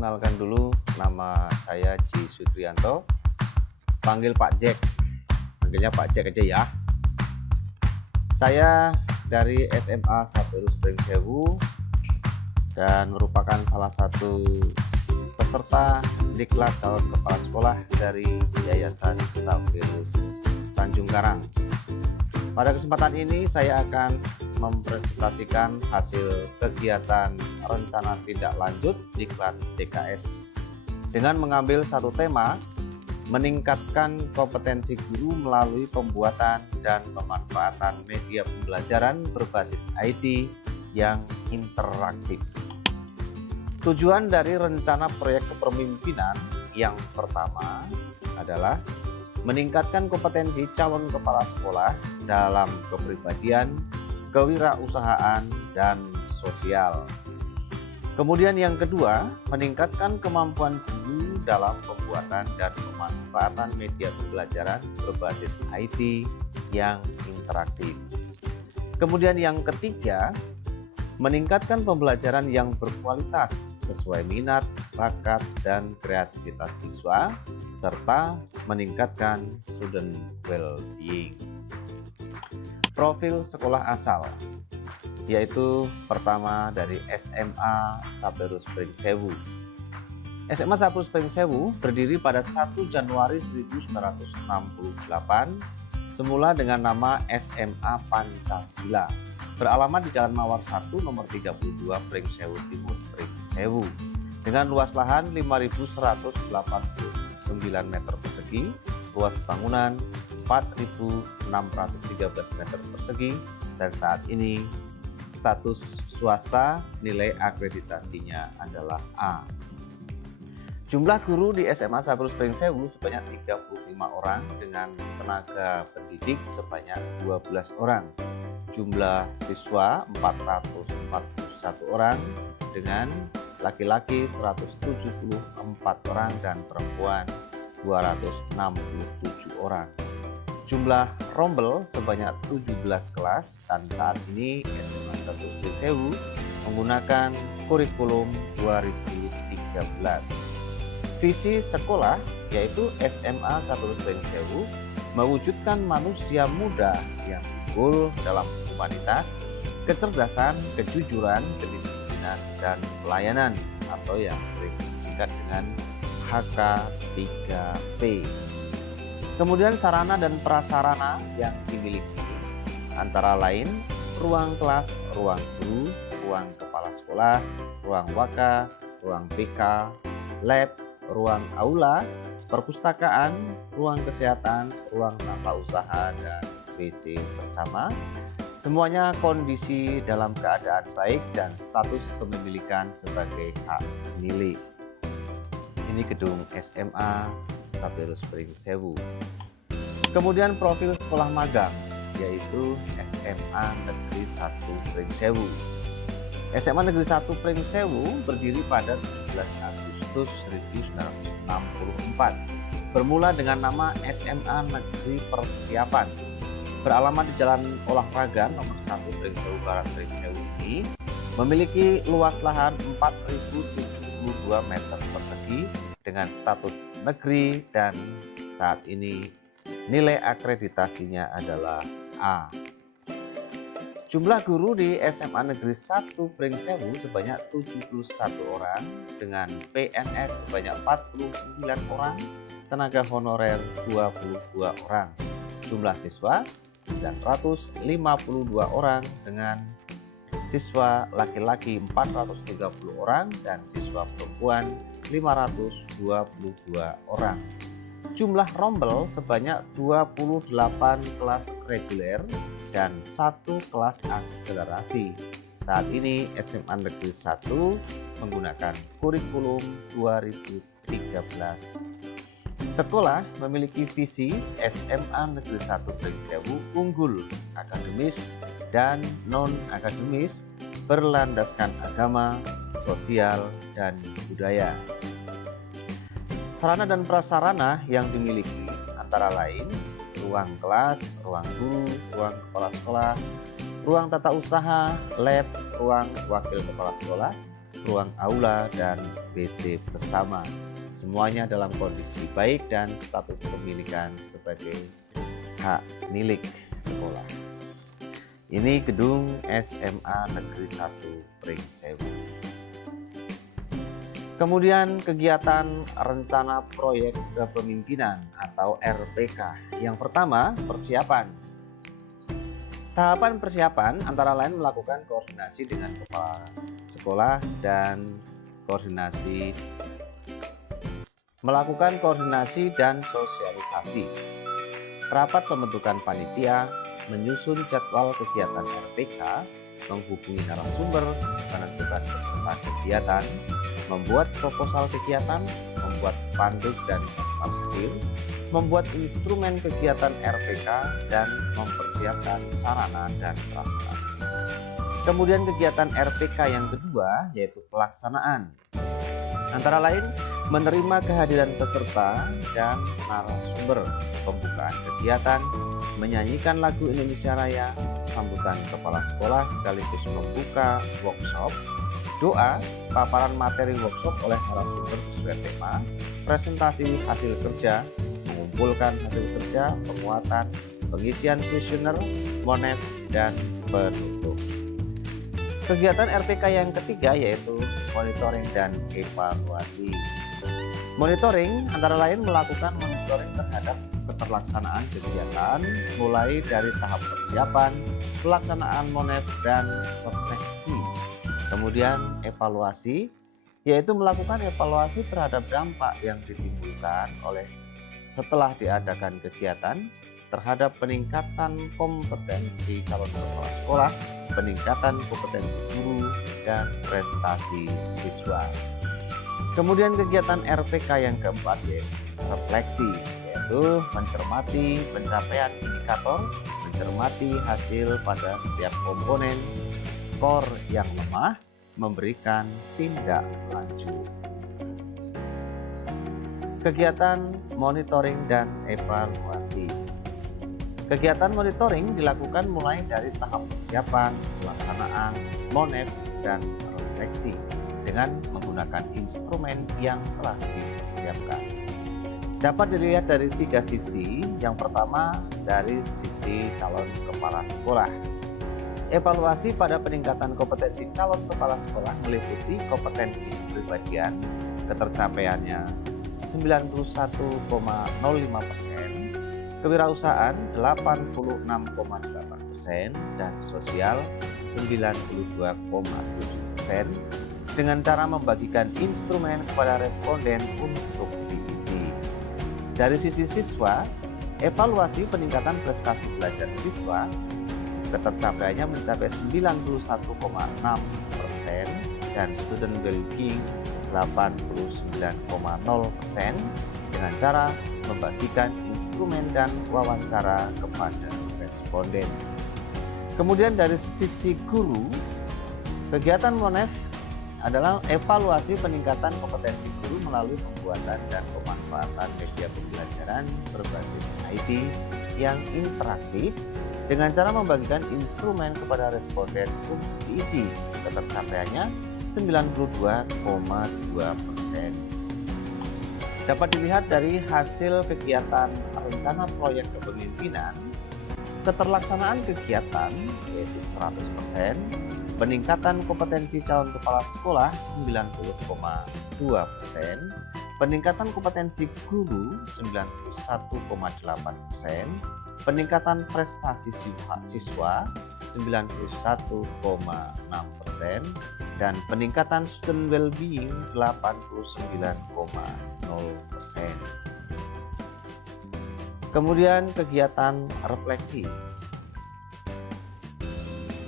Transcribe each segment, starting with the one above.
perkenalkan dulu, nama saya Ji Sudrianto, panggil Pak Jack, panggilnya Pak Jack aja ya. Saya dari SMA Saperus Pringsewu dan merupakan salah satu peserta Diklat Calon Kepala Sekolah dari Yayasan Saperus Tanjung Karang. Pada kesempatan ini saya akan mempresentasikan hasil kegiatan rencana tindak lanjut Diklat CKS dengan mengambil satu tema, meningkatkan kompetensi guru melalui pembuatan dan pemanfaatan media pembelajaran berbasis IT yang interaktif. Tujuan dari rencana proyek kepemimpinan yang pertama adalah meningkatkan kompetensi calon kepala sekolah dalam kepribadian, kewirausahaan, dan sosial. Kemudian yang kedua, meningkatkan kemampuan guru dalam pembuatan dan pemanfaatan media pembelajaran berbasis IT yang interaktif. Kemudian yang ketiga, meningkatkan pembelajaran yang berkualitas sesuai minat, bakat, dan kreativitas siswa, serta meningkatkan student well-being. Profil sekolah asal, yaitu pertama dari SMA Saperus Pringsewu. SMA Saperus Pringsewu berdiri pada 1 Januari 1968, semula dengan nama SMA Pancasila, beralamat di Jalan Mawar 1 nomor 32 Pringsewu Timur, Pringsewu, dengan luas lahan 5.189 meter persegi, luas bangunan 4.613 meter persegi, dan saat ini status swasta, nilai akreditasinya adalah A. Jumlah guru di SMA Saperus Pringsewu sebanyak 35 orang dengan tenaga pendidik sebanyak 12 orang. Jumlah siswa 441 orang dengan laki-laki 174 orang dan perempuan 267 orang. Jumlah rombel sebanyak 17 kelas dan saat ini SMA Saperus Pringsewu menggunakan kurikulum 2013. Visi sekolah yaitu SMA Saperus Pringsewu mewujudkan manusia muda yang unggul dalam humanitas, kecerdasan, kejujuran, kedisiplinan, dan pelayanan atau yang sering disingkat dengan HK3P. Kemudian sarana dan prasarana yang dimiliki antara lain ruang kelas, ruang guru, ruang kepala sekolah, ruang waka, ruang BK, lab, ruang aula, perpustakaan, ruang kesehatan, ruang tata usaha, dan WC bersama. Semuanya kondisi dalam keadaan baik dan status kepemilikan sebagai hak milik. Ini gedung SMA Saperus Pringsewu. Kemudian profil sekolah magang yaitu SMA Negeri 1 Pringsewu. SMA Negeri 1 Pringsewu berdiri pada 17 Agustus 1964. Bermula dengan nama SMA Negeri Persiapan. Beralamat di Jalan Olahraga nomor 1 Pringsewu Barat Pringsewu ini memiliki luas lahan 4.072 meter persegi dengan status negeri dan saat ini nilai akreditasinya adalah A. Jumlah guru di SMA Negeri 1 Pringsewu sebanyak 71 orang dengan PNS sebanyak 49 orang, tenaga honorer 22 orang. Jumlah siswa 952 orang dengan siswa laki-laki 430 orang dan siswa perempuan 522 orang. Jumlah rombel sebanyak 28 kelas reguler dan 1 kelas akselerasi. Saat ini SMA Negeri 1 menggunakan kurikulum 2013. Sekolah memiliki visi SMA Negeri 1 Pringsewu unggul akademis dan non-akademis berlandaskan agama, sosial, dan budaya. Sarana dan prasarana yang dimiliki antara lain ruang kelas, ruang guru, ruang kepala sekolah, ruang tata usaha, lab, ruang wakil kepala sekolah, ruang aula, dan PC bersama. Semuanya dalam kondisi baik dan status kepemilikan sebagai hak milik sekolah. Ini gedung SMA Negeri 1 Pringsewu. Kemudian kegiatan rencana proyek kepemimpinan atau RPK. Yang pertama, persiapan. Tahapan persiapan antara lain melakukan koordinasi dengan kepala sekolah dan melakukan koordinasi dan sosialisasi. Rapat pembentukan panitia, menyusun jadwal kegiatan RPK, menghubungi narasumber, menentukan peserta kegiatan, membuat proposal kegiatan, membuat spanduk dan paspampil, membuat instrumen kegiatan RPK, dan mempersiapkan sarana dan prasarana. Kemudian kegiatan RPK yang kedua yaitu pelaksanaan. Antara lain menerima kehadiran peserta dan narasumber, pembukaan kegiatan, menyanyikan lagu Indonesia Raya, sambutan kepala sekolah sekaligus membuka workshop, doa, paparan materi workshop oleh narasumber sesuai tema, presentasi hasil kerja, mengumpulkan hasil kerja, penguatan, pengisian kuesioner, monef, dan penutup. Kegiatan RPK yang ketiga yaitu monitoring dan evaluasi. Monitoring antara lain melakukan monitoring terhadap keterlaksanaan kegiatan mulai dari tahap persiapan, pelaksanaan monef, dan refleksi. Kemudian evaluasi yaitu melakukan evaluasi terhadap dampak yang ditimbulkan oleh setelah diadakan kegiatan terhadap peningkatan kompetensi calon kepala sekolah, peningkatan kompetensi guru, dan prestasi siswa. Kemudian kegiatan RPK yang keempat yaitu refleksi, yaitu mencermati pencapaian indikator, mencermati hasil pada setiap komponen, skor yang lemah, memberikan tindak lanjut. Kegiatan monitoring dan evaluasi. Kegiatan monitoring dilakukan mulai dari tahap persiapan, pelaksanaan, monef, dan refleksi dengan menggunakan instrumen yang telah dipersiapkan. Dapat dilihat dari tiga sisi. Yang pertama dari sisi calon kepala sekolah. Evaluasi pada peningkatan kompetensi calon kepala sekolah meliputi kompetensi kepribadian, ketercapaiannya 91,05%, kewirausahaan 86,8%, dan sosial 92,7%, dengan cara membagikan instrumen kepada responden untuk diisi. Dari sisi siswa, evaluasi peningkatan prestasi belajar siswa, ketercapaiannya mencapai 91,6% dan student well-being 89,0% dengan cara membagikan instrumen dan wawancara kepada responden. Kemudian dari sisi guru, kegiatan monef adalah evaluasi peningkatan kompetensi guru melalui pembuatan dan pemanfaatan media pembelajaran berbasis IT yang interaktif dengan cara membagikan instrumen kepada responden untuk diisi. Ketercapaiannya 92,2%. Dapat dilihat dari hasil kegiatan rencana proyek kepemimpinan, keterlaksanaan kegiatan yaitu 100%, peningkatan kompetensi calon kepala sekolah 90,2%, peningkatan kompetensi guru 91,8%, peningkatan prestasi siswa 91,6%, dan peningkatan student well-being 89,0%. Kemudian kegiatan refleksi.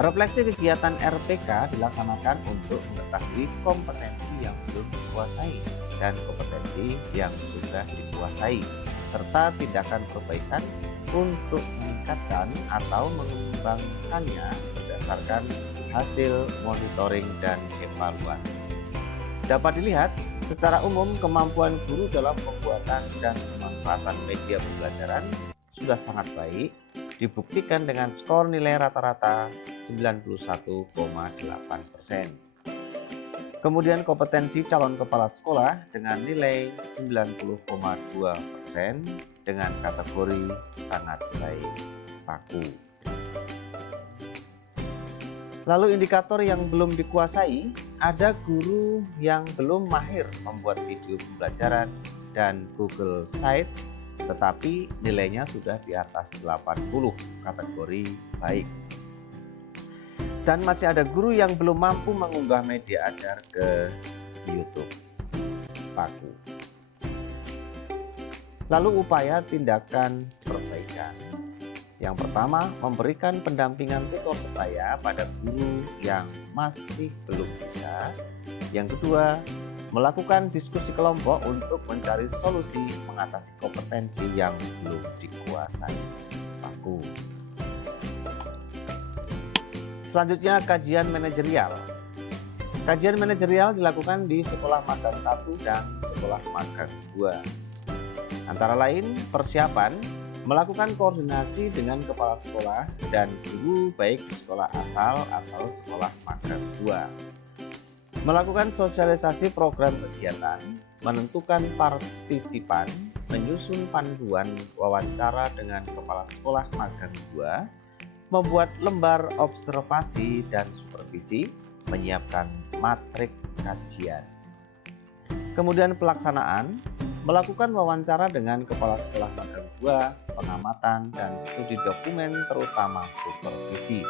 Refleksi kegiatan RPK dilaksanakan untuk mengetahui kompetensi yang belum dikuasai dan kompetensi yang sudah dikuasai, serta tindakan perbaikan untuk meningkatkan atau mengembangkannya berdasarkan hasil monitoring dan evaluasi. Dapat dilihat, secara umum kemampuan guru dalam pembuatan dan pemanfaatan media pembelajaran sudah sangat baik, dibuktikan dengan skor nilai rata-rata 91,8%. Kemudian kompetensi calon kepala sekolah dengan nilai 90,2% dengan kategori sangat baik, baku. Lalu indikator yang belum dikuasai, ada guru yang belum mahir membuat video pembelajaran dan Google Site, tetapi nilainya sudah di atas 80, kategori baik. Dan masih ada guru yang belum mampu mengunggah media ajar ke YouTube, baku. Lalu upaya tindakan perbaikan. Yang pertama, memberikan pendampingan tutor sebaya pada guru yang masih belum bisa. Yang kedua, melakukan diskusi kelompok untuk mencari solusi mengatasi kompetensi yang belum dikuasai, baku. Selanjutnya, kajian manajerial. Kajian manajerial dilakukan di sekolah magang 1 dan sekolah magang 2. Antara lain, persiapan, melakukan koordinasi dengan kepala sekolah dan guru baik di sekolah asal atau sekolah magang 2. Melakukan sosialisasi program kegiatan, menentukan partisipan, menyusun panduan wawancara dengan kepala sekolah magang 2, membuat lembar observasi dan supervisi, menyiapkan matrik kajian. Kemudian pelaksanaan, melakukan wawancara dengan kepala sekolah magang 2, pengamatan dan studi dokumen terutama supervisi,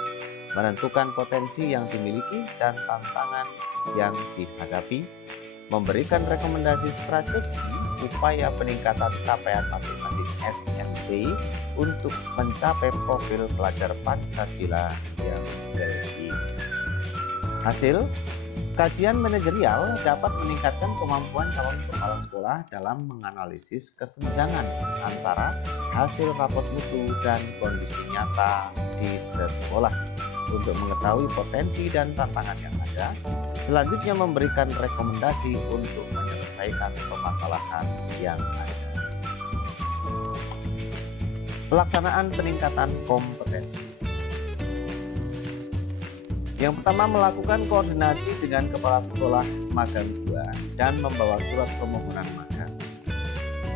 menentukan potensi yang dimiliki dan tantangan yang dihadapi, memberikan rekomendasi strategi upaya peningkatan capaian masing-masing SMP untuk mencapai profil pelajar Pancasila yang baik. Hasil, kajian manajerial dapat meningkatkan kemampuan calon kepala sekolah dalam menganalisis kesenjangan antara hasil rapot mutu dan kondisi nyata di sekolah untuk mengetahui potensi dan tantangan yang ada. Selanjutnya, memberikan rekomendasi untuk menyelesaikan permasalahan yang ada. Pelaksanaan peningkatan kompetensi. Yang pertama, melakukan koordinasi dengan kepala sekolah magang 2 dan membawa surat permohonan magang.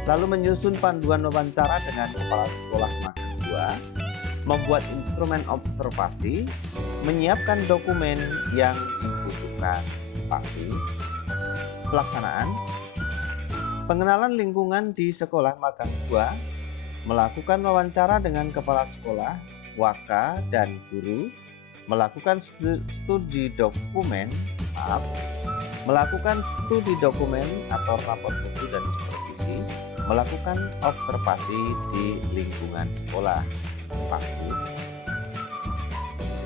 Lalu menyusun panduan wawancara dengan kepala sekolah magang 2, membuat instrumen observasi, menyiapkan dokumen yang dibutuhkan, baku. Pelaksanaan, pengenalan lingkungan di sekolah magang 2, melakukan wawancara dengan kepala sekolah, waka, dan guru, melakukan studi dokumen, melakukan studi dokumen atau rapor mutu dan supervisi, melakukan observasi di lingkungan sekolah, baku.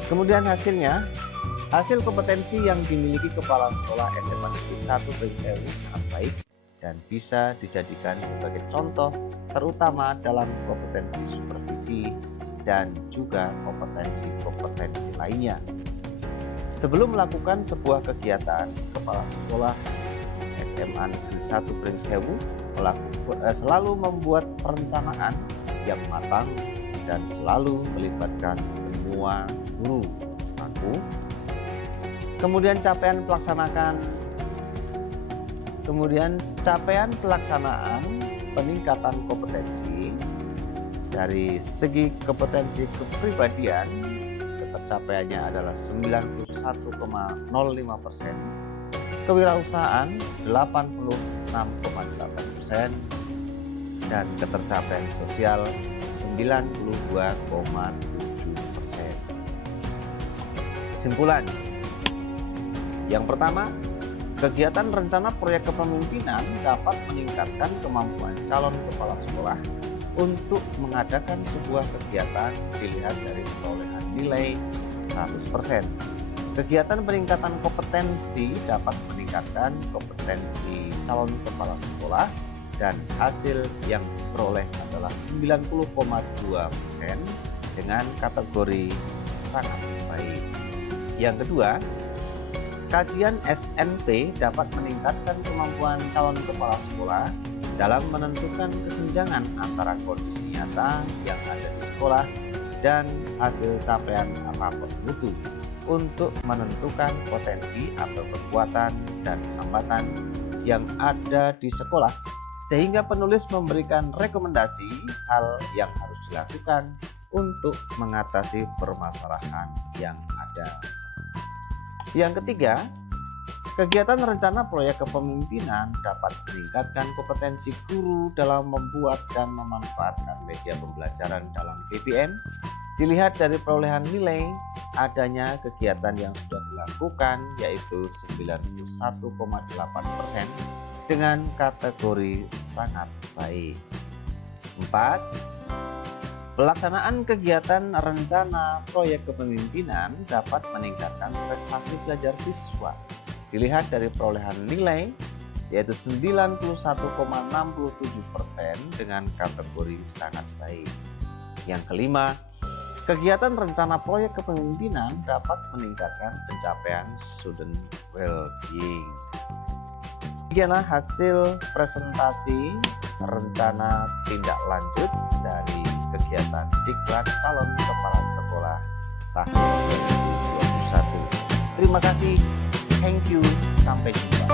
Kemudian hasilnya, hasil kompetensi yang dimiliki kepala sekolah SMA Negeri 1 Pringsewu sangat baik dan bisa dijadikan sebagai contoh terutama dalam kompetensi supervisi dan juga kompetensi lainnya. Sebelum melakukan sebuah kegiatan, kepala sekolah SMA Negeri 1 Pringsewu selalu membuat perencanaan yang matang dan selalu melibatkan semua guru, baku. Kemudian capaian pelaksanaan peningkatan kompetensi dari segi kompetensi kepribadian, ketercapaiannya adalah 91,05%, kewirausahaan 86,8%, dan ketercapaian sosial 92,7%. Kesimpulan, yang pertama, kegiatan rencana proyek kepemimpinan dapat meningkatkan kemampuan calon kepala sekolah untuk mengadakan sebuah kegiatan dilihat dari perolehan nilai 100%. Kegiatan peningkatan kompetensi dapat meningkatkan kompetensi calon kepala sekolah dan hasil yang diperoleh adalah 90,2% dengan kategori sangat baik. Yang kedua, kajian SNP dapat meningkatkan kemampuan calon kepala sekolah dalam menentukan kesenjangan antara kondisi nyata yang ada di sekolah dan hasil capaian rapor mutu. untuk menentukan potensi atau kekuatan dan hambatan yang ada di sekolah, sehingga penulis memberikan rekomendasi hal yang harus dilakukan untuk mengatasi permasalahan yang ada. Yang ketiga, kegiatan rencana proyek kepemimpinan dapat meningkatkan kompetensi guru dalam membuat dan memanfaatkan media pembelajaran dalam PBM. Dilihat dari perolehan nilai, adanya kegiatan yang sudah dilakukan yaitu 91,8% dengan kategori sangat baik. 4. Pelaksanaan kegiatan rencana proyek kepemimpinan dapat meningkatkan prestasi belajar siswa. Dilihat dari perolehan nilai yaitu 91,67% dengan kategori sangat baik. Yang kelima, kegiatan rencana proyek kepemimpinan dapat meningkatkan pencapaian student well-being. Demikianlah hasil presentasi rencana tindak lanjut dari kegiatan Diklat Calon Kepala Sekolah tahun 2021. Terima kasih, thank you, sampai jumpa.